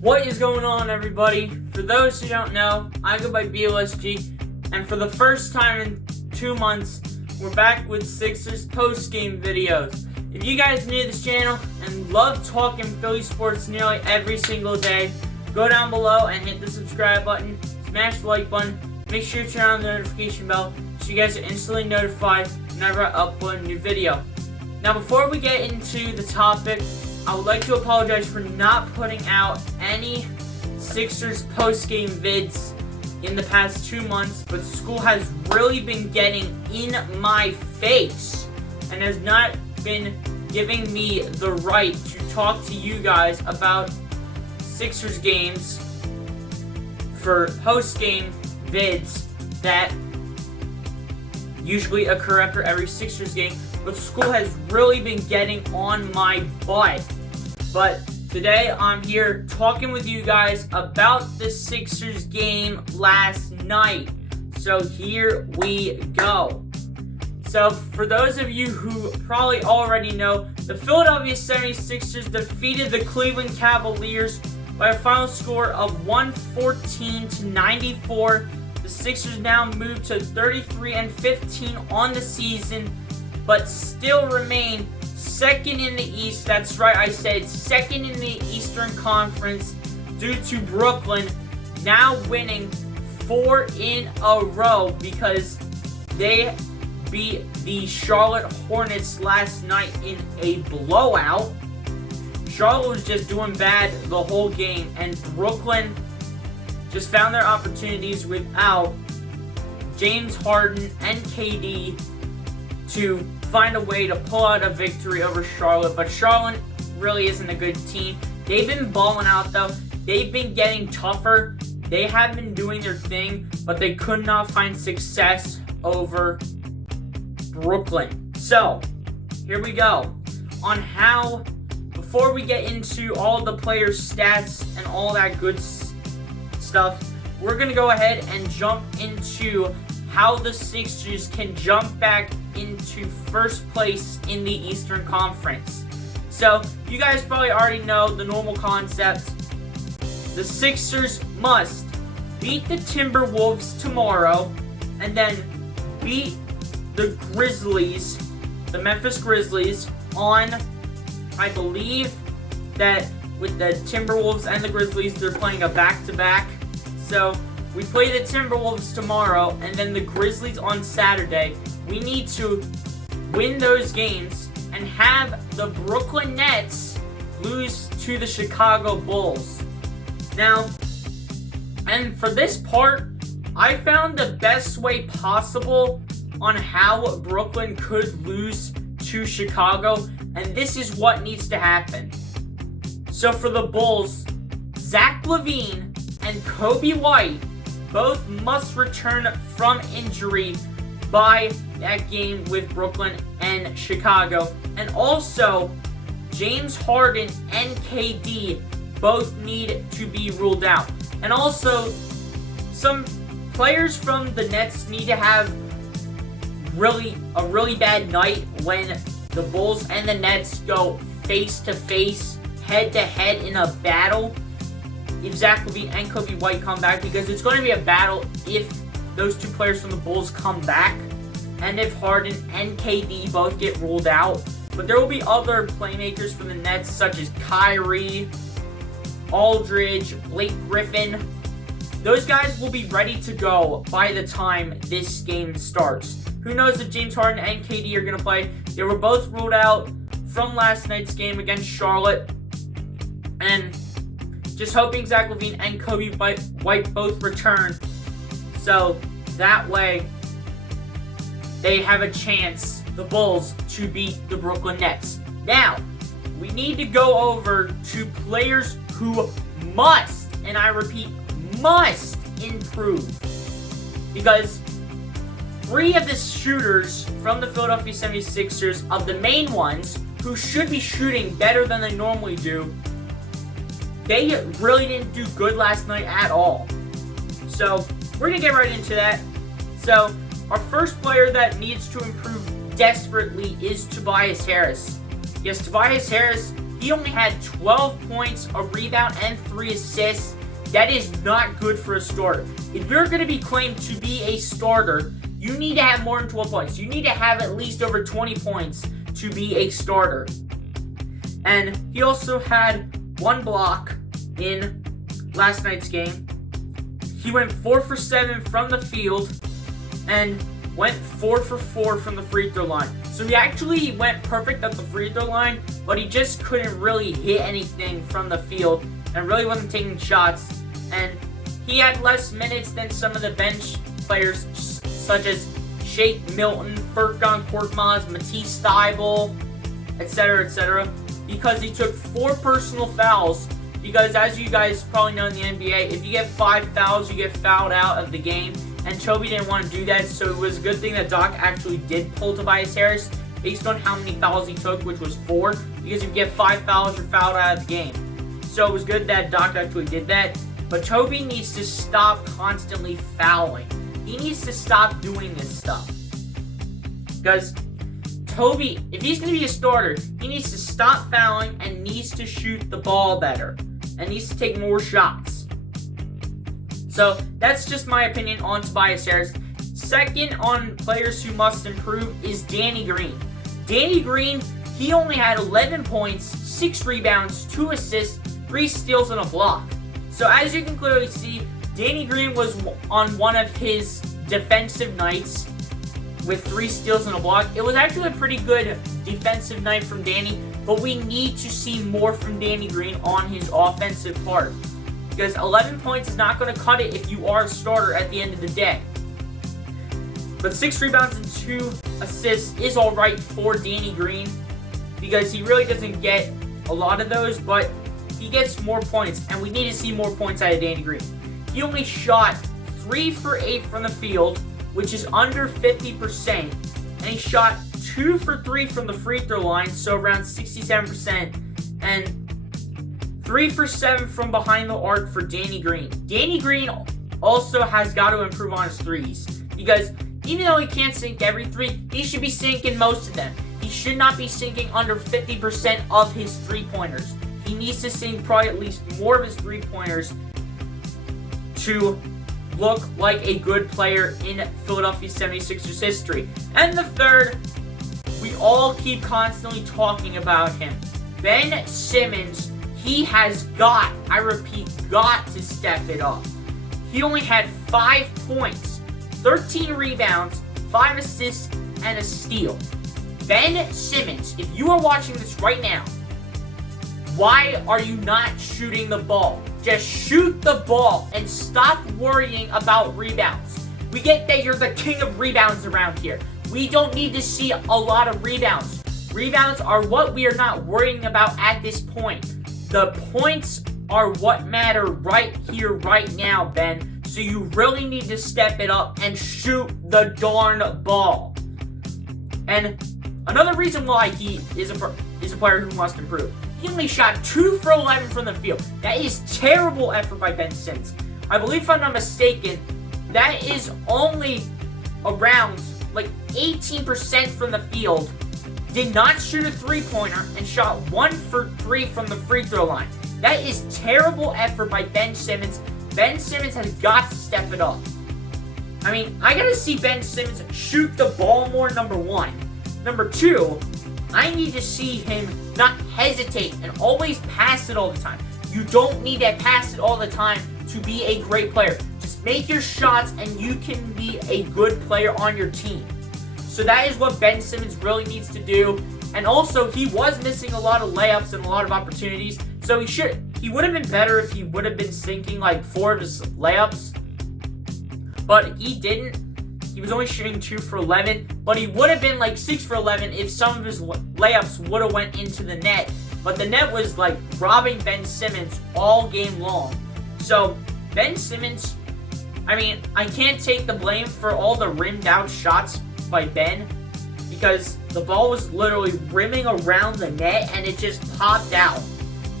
What is going on, everybody? For those who don't know, I go by BLSG, and for the first time in 2 months, we're back with Sixers post-game videos. If you guys are new to this channel and love talking Philly sports nearly every single day, go down below and hit the subscribe button, smash the like button, make sure to turn on the notification bell so you guys are instantly notified whenever I upload a new video. Now, before we get into the topic, I would like to apologize for not putting out any Sixers post-game vids in the past 2 months, but school has really been getting in my face and has not been giving me the right to talk to you guys about Sixers games for post-game vids that usually occur after every Sixers game, but school has really been getting on my butt. But today I'm here talking with you guys about the Sixers game last night. So here we go. So for those of you who probably already know, the Philadelphia 76ers defeated the Cleveland Cavaliers by a final score of 114-94. The Sixers now move to 33-15 on the season, but still remain second in the East. That's right, I said second in the Eastern Conference due to Brooklyn now winning 4 in a row because they beat the Charlotte Hornets last night in a blowout. Charlotte was just doing bad the whole game, and Brooklyn just found their opportunities without James Harden and KD to find a way to pull out a victory over Charlotte. But Charlotte really isn't a good team. They've been balling out, though. They've been getting tougher. They have been doing their thing, but they could not find success over Brooklyn. So, here we go. On how, before we get into all the players' stats and all that good stuff, we're going to go ahead and jump into how the Sixers can jump back into first place in the Eastern Conference. So, you guys probably already know the normal concept. The Sixers must beat the Timberwolves tomorrow, and then beat the Grizzlies, the Memphis Grizzlies, on, I believe that with the Timberwolves and the Grizzlies, they're playing a back-to-back. So, we play the Timberwolves tomorrow, and then the Grizzlies on Saturday. We need to win those games and have the Brooklyn Nets lose to the Chicago Bulls. Now, and for this part, I found the best way possible on how Brooklyn could lose to Chicago, and this is what needs to happen. So for the Bulls, Zach LaVine and Kobe White both must return from injury by that game with Brooklyn and Chicago. And also, James Harden and KD both need to be ruled out. And also, some players from the Nets need to have a really bad night when the Bulls and the Nets go face-to-face, head-to-head in a battle if Zach LaVine and Kobe White come back, because it's going to be a battle if those two players from the Bulls come back, and if Harden and KD both get ruled out. But there will be other playmakers from the Nets, such as Kyrie, Aldridge, Blake Griffin. Those guys will be ready to go by the time this game starts. Who knows if James Harden and KD are going to play? They were both ruled out from last night's game against Charlotte. And just hoping Zach LaVine and Kobe White both return, so that way they have a chance, the Bulls, to beat the Brooklyn Nets. Now, we need to go over to players who must, and I repeat, must improve. Because 3 of the shooters from the Philadelphia 76ers, of the main ones, who should be shooting better than they normally do, they really didn't do good last night at all. So, we're going to get right into that. So, our first player that needs to improve desperately is Tobias Harris. Yes, Tobias Harris He only had 12 points, a rebound, and 3 assists. That is not good for a starter. If you're going to be claimed to be a starter, you need to have more than 12 points. You need to have at least over 20 points to be a starter. And he also had 1 block in last night's game. He went 4 for 7 from the field and went 4 for 4 from the free throw line. So he actually went perfect at the free throw line, but he just couldn't really hit anything from the field and really wasn't taking shots. And he had less minutes than some of the bench players such as Shake Milton, Furkan Korkmaz, Matisse Thybulle, etc., because he took 4 personal fouls. Because as you guys probably know in the NBA, if you get 5 fouls, you get fouled out of the game. And Toby didn't want to do that, so it was a good thing that Doc actually did pull Tobias Harris based on how many fouls he took, which was 4. Because if you get 5 fouls, you're fouled out of the game. So it was good that Doc actually did that. But Toby needs to stop constantly fouling. He needs to stop doing this stuff. Because Toby, if he's going to be a starter, he needs to stop fouling and needs to shoot the ball better. And needs to take more shots. So that's just my opinion on Tobias Harris. Second on players who must improve is Danny Green. Danny Green, he only had 11 points, 6 rebounds, 2 assists, 3 steals, and a block. So as you can clearly see, Danny Green was on one of his defensive nights with 3 steals and a block. It was actually a pretty good defensive night from Danny, but we need to see more from Danny Green on his offensive part. Because 11 points is not going to cut it if you are a starter at the end of the day. But 6 rebounds and 2 assists is alright for Danny Green, because he really doesn't get a lot of those, but he gets more points, and we need to see more points out of Danny Green. He only shot 3 for 8 from the field, which is under 50%, and he shot 2 for 3 from the free throw line, so around 67%, and 3 for 7 from behind the arc for Danny Green. Danny Green also has got to improve on his threes, because even though he can't sink every 3, he should be sinking most of them. He should not be sinking under 50% of his 3-pointers. He needs to sink probably at least more of his 3-pointers to look like a good player in Philadelphia 76ers history. And the third, we all keep constantly talking about him. Ben Simmons, he has got, I repeat, got to step it up. He only had 5 points, 13 rebounds, 5 assists, and a steal. Ben Simmons, if you are watching this right now, why are you not shooting the ball? Just shoot the ball and stop worrying about rebounds. We get that you're the king of rebounds around here. We don't need to see a lot of rebounds. Rebounds are what we are not worrying about at this point. The points are what matter right here, right now, Ben. So you really need to step it up and shoot the darn ball. And another reason why he is a player who must improve. He only shot 2 for 11 from the field. That is terrible effort by Ben Simmons. I believe, if I'm not mistaken, that is only around like 18% from the field. Did not shoot a 3-pointer and shot 1 for 3 from the free throw line. That is terrible effort by Ben Simmons. Ben Simmons has got to step it up. I mean, I gotta see Ben Simmons shoot the ball more, number 1. Number 2, I need to see him not hesitate and always pass it all the time. You don't need to pass it all the time to be a great player. Just make your shots and you can be a good player on your team. So that is what Ben Simmons really needs to do. And also, he was missing a lot of layups and a lot of opportunities. So he would have been better if he would have been sinking like 4 of his layups. But he didn't. He was only shooting 2 for 11, but he would have been like 6 for 11 if some of his layups would have went into the net. But the net was like robbing Ben Simmons all game long. So Ben Simmons, I mean, I can't take the blame for all the rimmed out shots by Ben, because the ball was literally rimming around the net and it just popped out.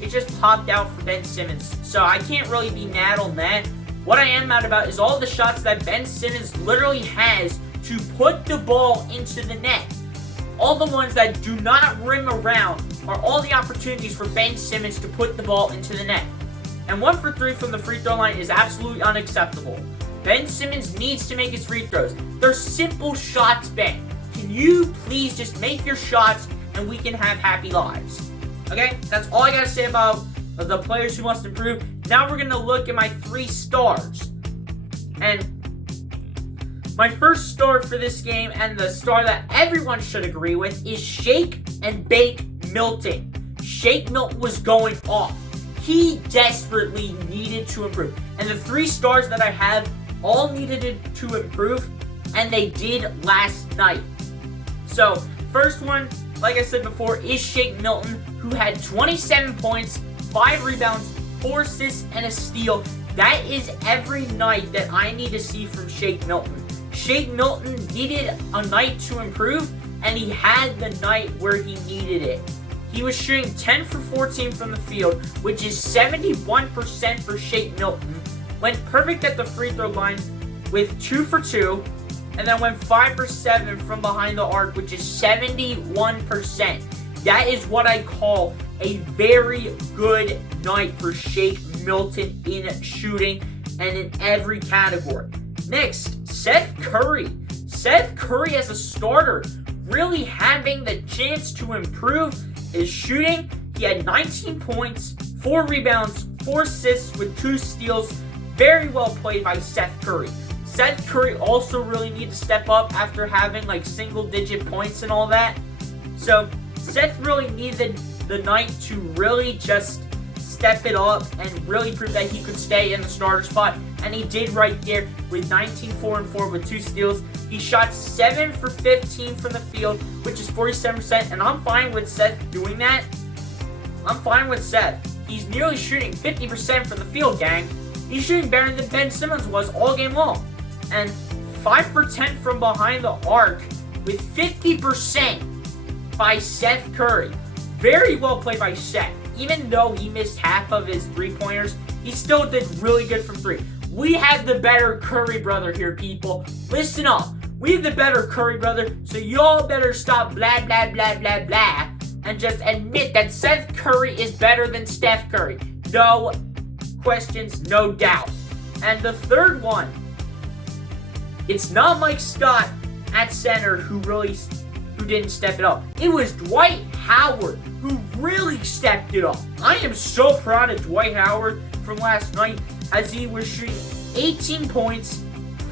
It just popped out for Ben Simmons. So I can't really be mad on that. What I am mad about is all the shots that Ben Simmons literally has to put the ball into the net. All the ones that do not rim around are all the opportunities for Ben Simmons to put the ball into the net. And 1 for 3 from the free throw line is absolutely unacceptable. Ben Simmons needs to make his free throws. They're simple shots, Ben. Can you please just make your shots and we can have happy lives? Okay, that's all I gotta say about the players who must improve. Now we're gonna look at my 3 stars. And my first star for this game, and the star that everyone should agree with, is Shake and Bake Milton. Shake Milton was going off. He desperately needed to improve. And the 3 stars that I have all needed to improve, and they did last night. So, first one, like I said before, is Shake Milton, who had 27 points, 5 rebounds, 4 assists, and a steal. That is every night that I need to see from Shake Milton. Shake Milton needed a night to improve, and he had the night where he needed it. He was shooting 10 for 14 from the field, which is 71% for Shake Milton. Went perfect at the free throw line with 2 for 2, and then went 5 for 7 from behind the arc, which is 71%. That is what I call a very good night for Shake Milton in shooting and in every category. Next, Seth Curry. Seth Curry as a starter, really having the chance to improve his shooting. He had 19 points, 4 rebounds, 4 assists with 2 steals. Very well played by Seth Curry. Seth Curry also really needed to step up after having like single-digit points and all that. So Seth really needed the night to really just step it up and really prove that he could stay in the starter spot. And he did right there with 19, 4, and 4 with 2 steals. He shot 7 for 15 from the field, which is 47%. And I'm fine with Seth doing that. I'm fine with Seth. He's nearly shooting 50% from the field, gang. He's shooting better than Ben Simmons was all game long. And 5 for 10 from behind the arc with 50% by Seth Curry. Very well played by Seth. Even though he missed half of his 3-pointers, he still did really good from 3. We have the better Curry brother here, people. Listen up. We have the better Curry brother, so y'all better stop blah, blah, blah, blah, blah, and just admit that Seth Curry is better than Steph Curry. No questions, no doubt. And the third one, it's not Mike Scott at center who didn't step it up. It was Dwight Howard who really stepped it up. I am so proud of Dwight Howard from last night as he was shooting 18 points,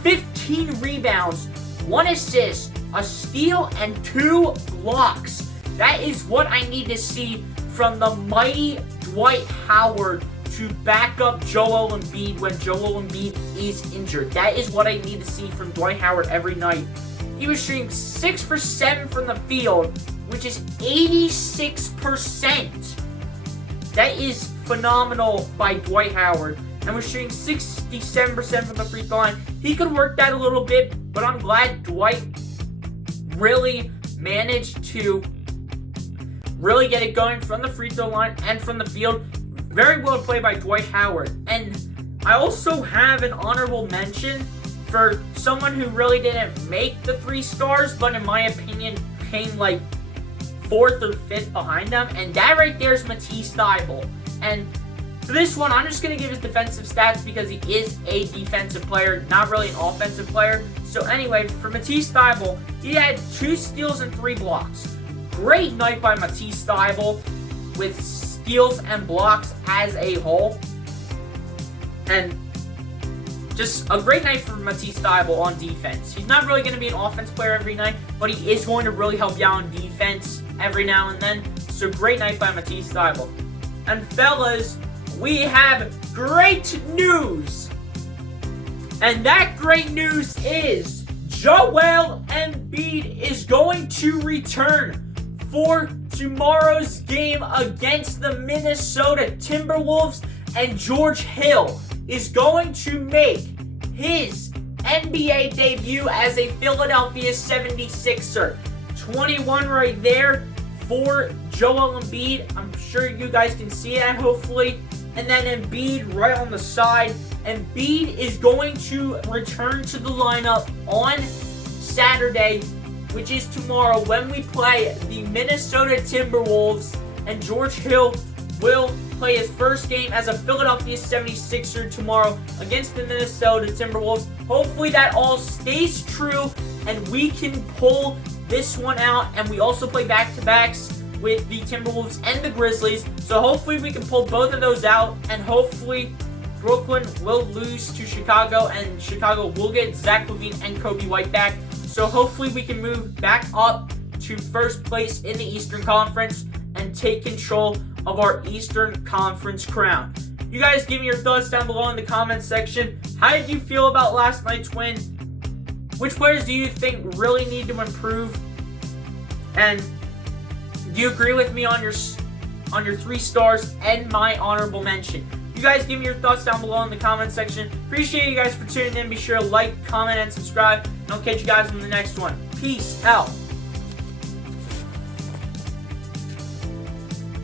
15 rebounds, 1 assist, a steal, and 2 blocks. That is what I need to see from the mighty Dwight Howard to back up Joel Embiid when Joel Embiid is injured. That is what I need to see from Dwight Howard every night. He was shooting 6 for 7 from the field, which is 86%. That is phenomenal by Dwight Howard. And was shooting 67% from the free throw line. He could work that a little bit, but I'm glad Dwight really managed to really get it going from the free throw line and from the field. Very well played by Dwight Howard. And I also have an honorable mention for someone who really didn't make the 3 stars, but in my opinion came like 4th or 5th behind them, and that right there is Matisse Thybulle. And for this one, I'm just going to give his defensive stats because he is a defensive player, not really an offensive player. So anyway, for Matisse Thybulle, he had 2 steals and 3 blocks. Great night by Matisse Thybulle with steals and blocks as a whole. And just a great night for Matisse Thybulle on defense. He's not really going to be an offense player every night, but he is going to really help you out on defense every now and then. So great night by Matisse Thybulle. And fellas, we have great news. And that great news is Joel Embiid is going to return for tomorrow's game against the Minnesota Timberwolves, and George Hill is going to make his NBA debut as a Philadelphia 76er. 21 right there for Joel Embiid. I'm sure you guys can see that, hopefully. And then Embiid right on the side. Embiid is going to return to the lineup on Saturday which is tomorrow when we play the Minnesota Timberwolves, and George Hill will play his first game as a Philadelphia 76er tomorrow against the Minnesota Timberwolves. Hopefully that all stays true and we can pull this one out, and we also play back-to-backs with the Timberwolves and the Grizzlies, so hopefully we can pull both of those out, and hopefully Brooklyn will lose to Chicago, and Chicago will get Zach LaVine and Kobe White back, so hopefully we can move back up to first place in the Eastern Conference and take control of our Eastern Conference crown. You guys give me your thoughts down below in the comments section. How did you feel about last night's win? Which players do you think really need to improve? And do you agree with me on your 3 stars and my honorable mention? You guys give me your thoughts down below in the comment section. Appreciate you guys for tuning in. Be sure to like, comment, and subscribe. And I'll catch you guys in the next one. Peace out.